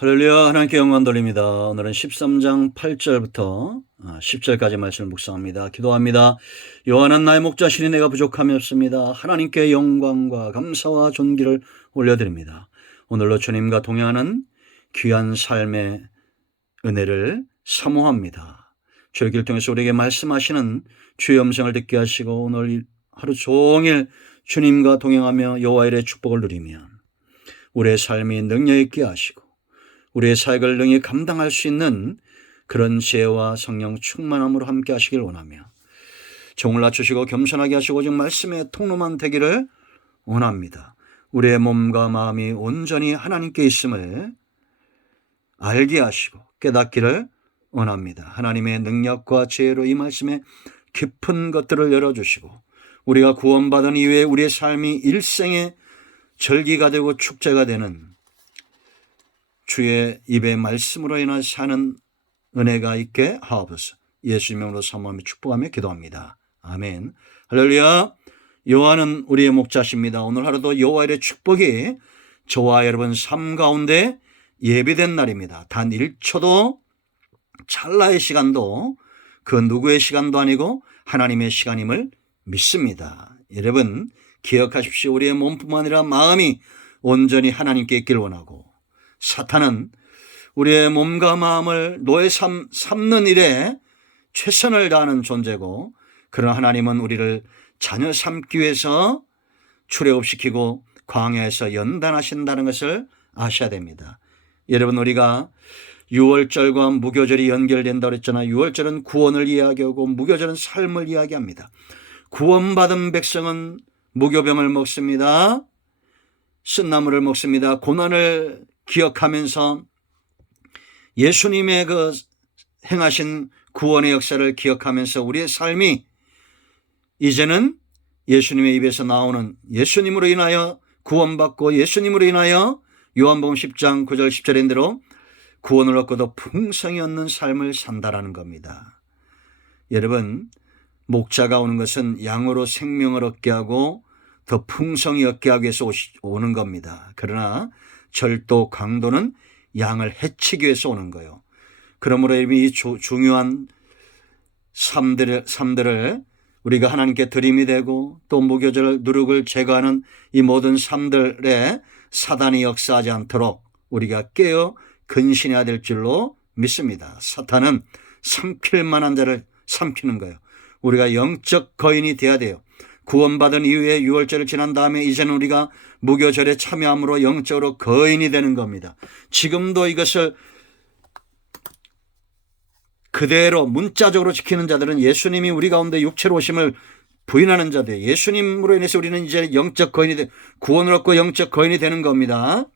할렐루야. 하나님께 영광 돌립니다. 오늘은 13장 8절부터 10절까지 말씀을 묵상합니다. 기도합니다. 여호와는 나의 목자시니 내가 부족함이 없습니다. 하나님께 영광과 감사와 존귀를 올려드립니다. 오늘로 주님과 동행하는 귀한 삶의 은혜를 사모합니다. 주의 통해서 우리에게 말씀하시는 주의 음성을 듣게 하시고 오늘 하루 종일 주님과 동행하며 여호와 일의 축복을 누리며 우리의 삶이 능력 있게 하시고 우리의 사역을 능히 감당할 수 있는 그런 지혜와 성령 충만함으로 함께 하시길 원하며 정을 낮추시고 겸손하게 하시고 오직 말씀의 통로만 되기를 원합니다. 우리의 몸과 마음이 온전히 하나님께 있음을 알게 하시고 깨닫기를 원합니다. 하나님의 능력과 지혜로 이 말씀의 깊은 것들을 열어주시고 우리가 구원받은 이후에 우리의 삶이 일생의 절기가 되고 축제가 되는 주의 입의 말씀으로 인해 사는 은혜가 있게 하옵소서. 예수님 이름으로 사모하며 축복하며 기도합니다. 아멘. 할렐루야. 여호와는 우리의 목자십니다. 오늘 하루도 여호와 일의 축복이 저와 여러분 삶 가운데 예비된 날입니다. 단 1초도 찰나의 시간도 그 누구의 시간도 아니고 하나님의 시간임을 믿습니다. 여러분 기억하십시오. 우리의 몸뿐만 아니라 마음이 온전히 하나님께 있길 원하고 사탄은 우리의 몸과 마음을 노예 삼는 일에 최선을 다하는 존재고 그러나 하나님은 우리를 자녀 삼기 위해서 출애굽시키고 광야에서 연단하신다는 것을 아셔야 됩니다. 여러분 우리가 유월절과 무교절이 연결된다고 했잖아요. 유월절은 구원을 이야기하고 무교절은 삶을 이야기합니다. 구원받은 백성은 무교병을 먹습니다. 쓴나물을 먹습니다. 고난을 기억하면서 예수님의 그 행하신 구원의 역사를 기억하면서 우리의 삶이 이제는 예수님의 입에서 나오는 예수님으로 인하여 구원받고 예수님으로 인하여 요한복음 10장 9절 10절인 대로 구원을 얻고도 풍성히 얻는 삶을 산다라는 겁니다. 여러분 목자가 오는 것은 양으로 생명을 얻게 하고 더 풍성히 얻게 하기 위해서 오는 겁니다. 그러나 절도 강도는 양을 해치기 위해서 오는 거예요. 그러므로 이 중요한 삶들을 우리가 하나님께 드림이 되고 또 무교절 누룩을 제거하는 이 모든 삶들에 사단이 역사하지 않도록 우리가 깨어 근신해야 될 줄로 믿습니다. 사탄은 삼킬 만한 자를 삼키는 거예요. 우리가 영적 거인이 돼야 돼요. 구원받은 이후에 유월절을 지난 다음에 이제는 우리가 무교절에 참여함으로 영적으로 거인이 되는 겁니다. 지금도 이것을 그대로 문자적으로 지키는 자들은 예수님이 우리 가운데 육체로 오심을 부인하는 자들, 예수님으로 인해서 우리는 이제 영적 거인이 구원을 얻고 영적 거인이 되는 겁니다.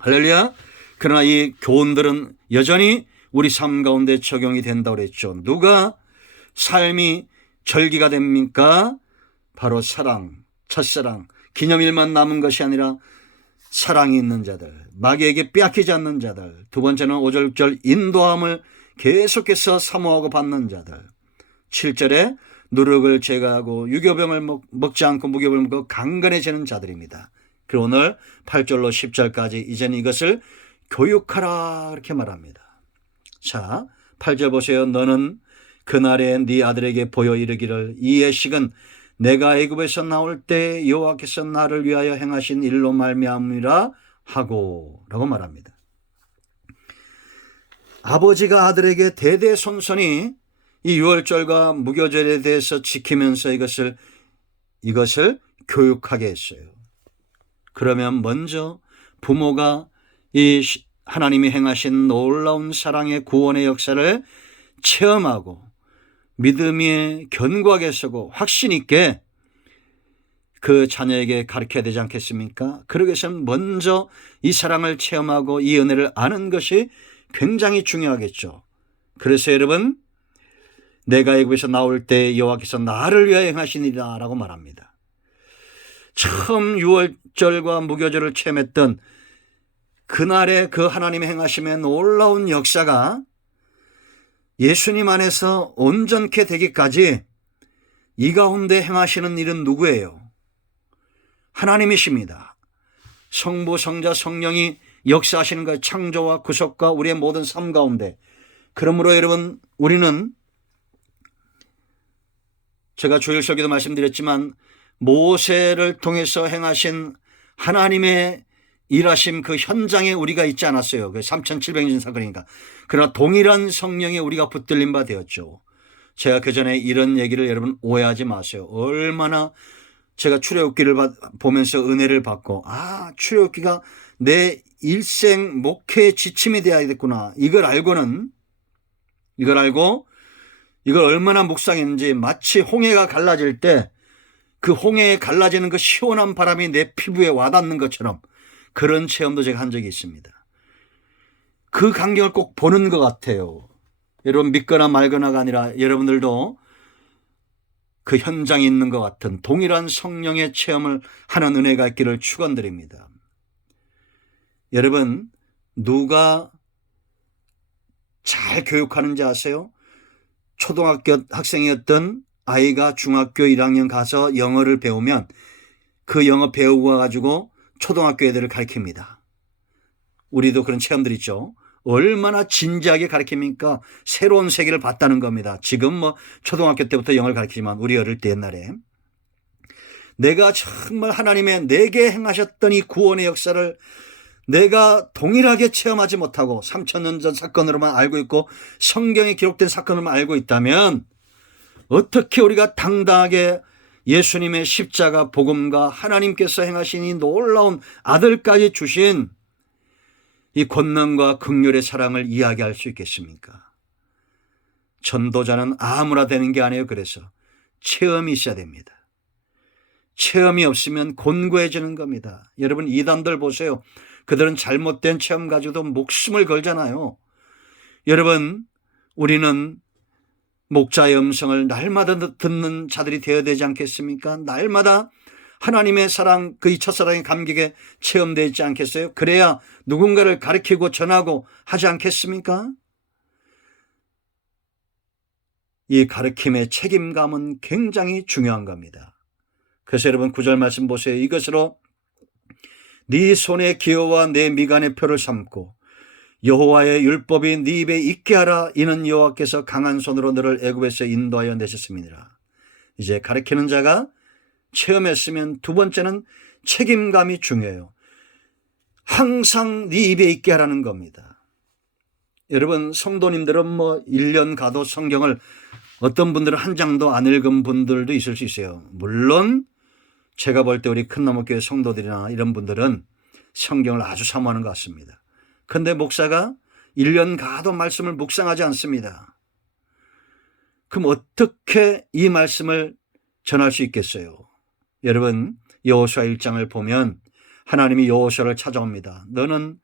할렐루야. 그러나 이 교훈들은 여전히 우리 삶 가운데 적용이 된다고 그랬죠. 누가 삶이 절기가 됩니까? 바로 사랑, 첫사랑, 기념일만 남은 것이 아니라 사랑이 있는 자들, 마귀에게 빼앗기지 않는 자들, 두 번째는 5절 6절 인도함을 계속해서 사모하고 받는 자들, 7절에 누룩을 제거하고 유교병을 먹지 않고 무교병을 먹고 강건해지는 자들입니다. 그리고 오늘 8절로 10절까지 이제는 이것을 교육하라 이렇게 말합니다. 자, 8절 보세요. 너는 그날에 네 아들에게 보여 이르기를 이 예식은 내가 애굽에서 나올 때 여호와께서 나를 위하여 행하신 일로 말미암으리라 하고 라고 말합니다. 아버지가 아들에게 대대손손이 이 유월절과 무교절에 대해서 지키면서 이것을 교육하게 했어요. 그러면 먼저 부모가 이 하나님이 행하신 놀라운 사랑의 구원의 역사를 체험하고 믿음이 견고하게 서고 확신 있게 그 자녀에게 가르쳐야 되지 않겠습니까? 그러기 위해서는 먼저 이 사랑을 체험하고 이 은혜를 아는 것이 굉장히 중요하겠죠. 그래서 여러분 내가 애굽에서 나올 때 여호와께서 나를 위하여 행하시니라 라고 말합니다. 처음 유월절과 무교절을 체험했던 그날의 그 하나님의 행하심의 놀라운 역사가 예수님 안에서 온전케 되기까지 이 가운데 행하시는 일은 누구예요? 하나님이십니다. 성부, 성자, 성령이 역사하시는 거예요. 창조와 구속과 우리의 모든 삶 가운데. 그러므로 여러분, 우리는 제가 주일 설교도 말씀드렸지만 모세를 통해서 행하신 하나님의 일하심 그 현장에 우리가 있지 않았어요. 그 3700년 사건이니까. 그러나 동일한 성령에 우리가 붙들린 바 되었죠. 제가 그 전에 이런 얘기를 여러분 오해하지 마세요. 얼마나 제가 출애굽기를 보면서 은혜를 받고 출애굽기가 내 일생 목회의 지침이 되어야겠구나. 이걸 알고 이걸 얼마나 묵상했는지 마치 홍해가 갈라질 때 그 홍해에 갈라지는 그 시원한 바람이 내 피부에 와닿는 것처럼 그런 체험도 제가 한 적이 있습니다. 그 광경을 꼭 보는 것 같아요. 여러분 믿거나 말거나가 아니라 여러분들도 그 현장에 있는 것 같은 동일한 성령의 체험을 하는 은혜가 있기를 축원드립니다. 여러분 누가 잘 교육하는지 아세요? 초등학교 학생이었던 아이가 중학교 1학년 가서 영어를 배우면 그 영어 배우고 가지고 초등학교 애들을 가르칩니다. 우리도 그런 체험들 있죠. 얼마나 진지하게 가르칩니까? 새로운 세계를 봤다는 겁니다. 지금 뭐 초등학교 때부터 영어를 가르치지만 우리 어릴 때 옛날에 내가 정말 하나님의 내게 행하셨던 이 구원의 역사를 내가 동일하게 체험하지 못하고 3000년 전 사건으로만 알고 있고 성경에 기록된 사건으로만 알고 있다면 어떻게 우리가 당당하게 예수님의 십자가 복음과 하나님께서 행하신 이 놀라운 아들까지 주신 이 권능과 긍휼의 사랑을 이야기할 수 있겠습니까? 전도자는 아무나 되는 게 아니에요. 그래서 체험이 있어야 됩니다. 체험이 없으면 곤고해지는 겁니다. 여러분 이단들 보세요. 그들은 잘못된 체험 가지고도 목숨을 걸잖아요. 여러분 우리는 목자의 음성을 날마다 듣는 자들이 되어야 되지 않겠습니까? 날마다 하나님의 사랑, 그 첫사랑의 감격에 체험되어 있지 않겠어요? 그래야 누군가를 가르치고 전하고 하지 않겠습니까? 이 가르침의 책임감은 굉장히 중요한 겁니다. 그래서 여러분 9절 말씀 보세요. 이것으로 네 손의 기호와 내 미간의 표를 삼고 여호와의 율법이 네 입에 있게 하라. 이는 여호와께서 강한 손으로 너를 애굽에서 인도하여 내셨음이니라. 이제 가르치는 자가 체험했으면 두 번째는 책임감이 중요해요. 항상 네 입에 있게 하라는 겁니다. 여러분 성도님들은 뭐 1년 가도 성경을 어떤 분들은 한 장도 안 읽은 분들도 있을 수 있어요. 물론 제가 볼 때 우리 큰나무교회 성도들이나 이런 분들은 성경을 아주 사모하는 것 같습니다. 그런데 목사가 1년 가도 말씀을 묵상하지 않습니다. 그럼 어떻게 이 말씀을 전할 수 있겠어요? 여러분 여호수아 1장을 보면 하나님이 여호수아를 찾아옵니다. 너는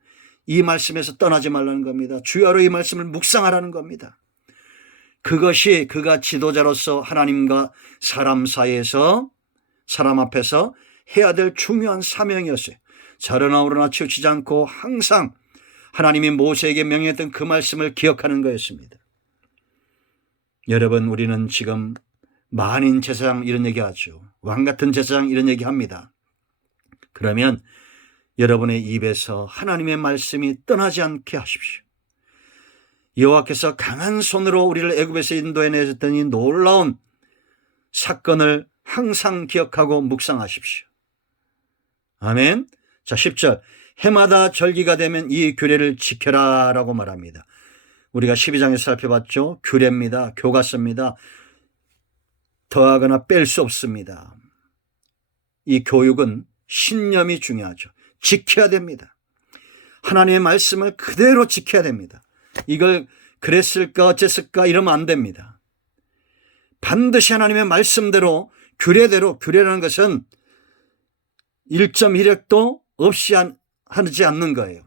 이 말씀에서 떠나지 말라는 겁니다. 주야로 이 말씀을 묵상하라는 겁니다. 그것이 그가 지도자로서 하나님과 사람 사이에서 사람 앞에서 해야 될 중요한 사명이었어요. 자르나 오르나 치우치지 않고 항상 하나님이 모세에게 명령했던 그 말씀을 기억하는 거였습니다. 여러분 우리는 지금 만인 제사장 이런 얘기하죠. 왕같은 제사장 이런 얘기합니다. 그러면 여러분의 입에서 하나님의 말씀이 떠나지 않게 하십시오. 여호와께서 강한 손으로 우리를 애굽에서 인도해 내셨던 이 놀라운 사건을 항상 기억하고 묵상하십시오. 아멘. 자 10절 해마다 절기가 되면 이 규례를 지켜라 라고 말합니다. 우리가 12장에서 살펴봤죠. 규례입니다. 교과서입니다. 더하거나 뺄 수 없습니다. 이 교육은 신념이 중요하죠. 지켜야 됩니다. 하나님의 말씀을 그대로 지켜야 됩니다. 이걸 그랬을까 어쨌을까 이러면 안 됩니다. 반드시 하나님의 말씀대로 규례대로, 규례라는 것은 1.1획도 없이 하지 않는 거예요.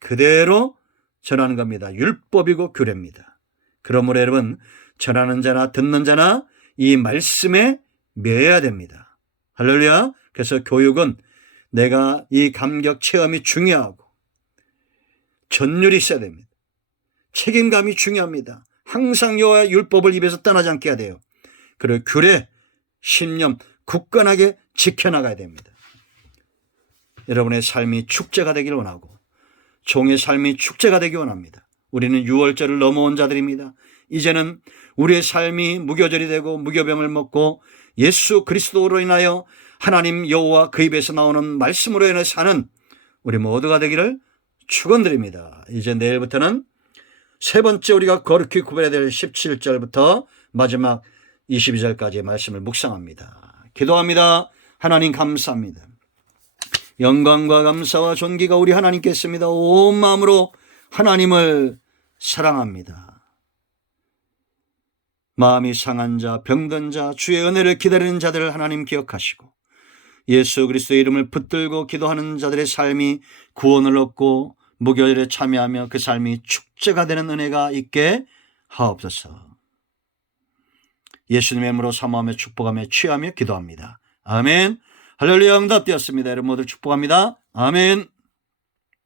그대로 전하는 겁니다. 율법이고 규례입니다. 그러므로 여러분 전하는 자나 듣는 자나 이 말씀에 매여야 됩니다. 할렐루야. 그래서 교육은 내가 이 감격 체험이 중요하고 전율이 있어야 됩니다. 책임감이 중요합니다. 항상 여호와의 율법을 입에서 떠나지 않게 해야 돼요. 그리고 규례, 신념 굳건하게 지켜나가야 됩니다. 여러분의 삶이 축제가 되길 원하고 종의 삶이 축제가 되기 원합니다. 우리는 유월절을 넘어온 자들입니다. 이제는 우리의 삶이 무교절이 되고 무교병을 먹고 예수 그리스도로 인하여 하나님 여호와 그 입에서 나오는 말씀으로 인해 사는 우리 모두가 되기를 축원드립니다. 이제 내일부터는 세 번째 우리가 거룩히 구별해야 될 17절부터 마지막 22절까지의 말씀을 묵상합니다. 기도합니다. 하나님 감사합니다. 영광과 감사와 존귀가 우리 하나님께 있습니다. 온 마음으로 하나님을 사랑합니다. 마음이 상한 자, 병든 자, 주의 은혜를 기다리는 자들을 하나님 기억하시고 예수 그리스도의 이름을 붙들고 기도하는 자들의 삶이 구원을 얻고 무교절에 참여하며 그 삶이 축제가 되는 은혜가 있게 하옵소서. 예수님의 이름으로 사모하며 축복하며 취하며 기도합니다. 아멘. 할렐루야. 응답되었습니다. 여러분 모두 축복합니다. 아멘.